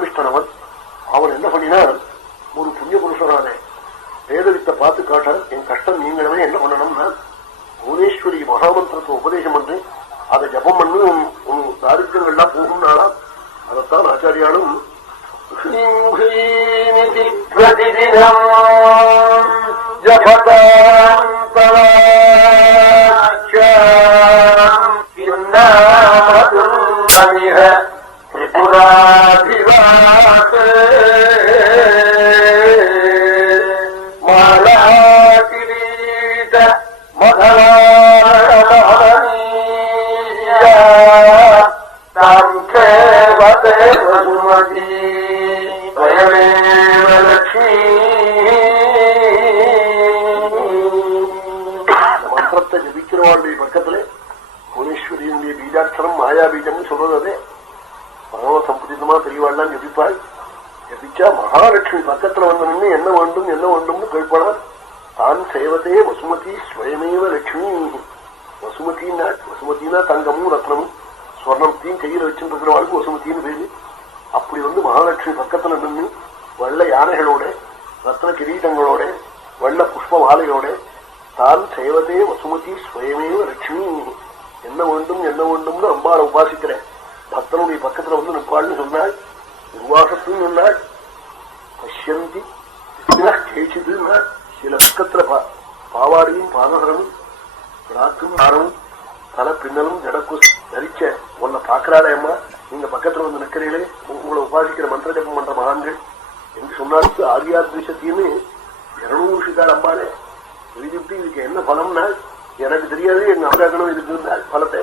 தர்மிஷ்டனவன். அவன் என்ன பண்ணினான், ஒரு புண்ணிய புருஷனானே வேதவித்தை பார்த்து காட்டான். என் கஷ்டம் நீங்களவே என்ன பண்ணணும்னா புவனேஸ்வரி மகாமந்திரத்தை உபதேசம் பண்ணு, அதை ஜபம் பண்ணு, உன் தாரித்திரங்கள்லாம் போகும்னாலாம். அதைத்தான் ஆச்சாரியாலும் மந்திரத்தை ஜபிக்கிறவாளுடைய பக்கத்துல புவனேஸ்வரியுடைய பீஜாட்சரம் மாயா பீஜம் சொல்றது பரம சம்புதிதமா தெரியவாள்லாம் ஜபிப்பாள். ஜபிச்சா மகாலட்சுமி பக்கத்துல வந்தனுன்னு என்ன வேண்டும் என்ன வேண்டும்னு கேட்பாள். தான் சேவதே வசுமதி ஸ்வயமேவ லட்சுமி. வசுமத்தின்னா தங்கமும் ரத்னமும் ஸ்வர்ணத்தையும் கையில வச்சுருக்கிறவாளுக்கு வசுமத்தின்னு பேரு. அப்படி மகாலட்சுமி பக்கத்துல நின்று வெள்ள யானைகளோட ரத்ன கிரீடங்களோட வெள்ள புஷ்ப மாலையோட தான் சேவதே வசுமதி ஸ்வயமேவ லட்சுமி. என்ன வேண்டும் என்ன வேண்டும்னு அம்பாளை உபாசிக்கிறேன். பக்தனுடைய பக்கத்துல நிற்பாள்னு சொன்னாள். உருவாசத்துன்னு சொன்னாள். பஷ்யந்தி கேச்சிதுன்னா சில பக்கத்துல பாவாடியும் பாதகரமும் ராக்கும் ஆரமும் தலை பின்னலும் ஜடக்கு தரிச்ச உன்னை பாக்குறாளே அம்மா, நீங்க பக்கத்துல நிற்கிறீங்களே, உங்களை உபாசிக்கிற மந்திர ஜபம் பண்ற மகான்கள் என்று சொன்னாலுக்கு ஆரியாத்விஷத்தின்னு 200 சிகார் அம்பாளே எழுதிவிட்டு இதுக்கு என்ன பலம்னா எனக்கு தெரியாது, எங்க அவராகணும் இருக்குன்னாள் பலத்தை.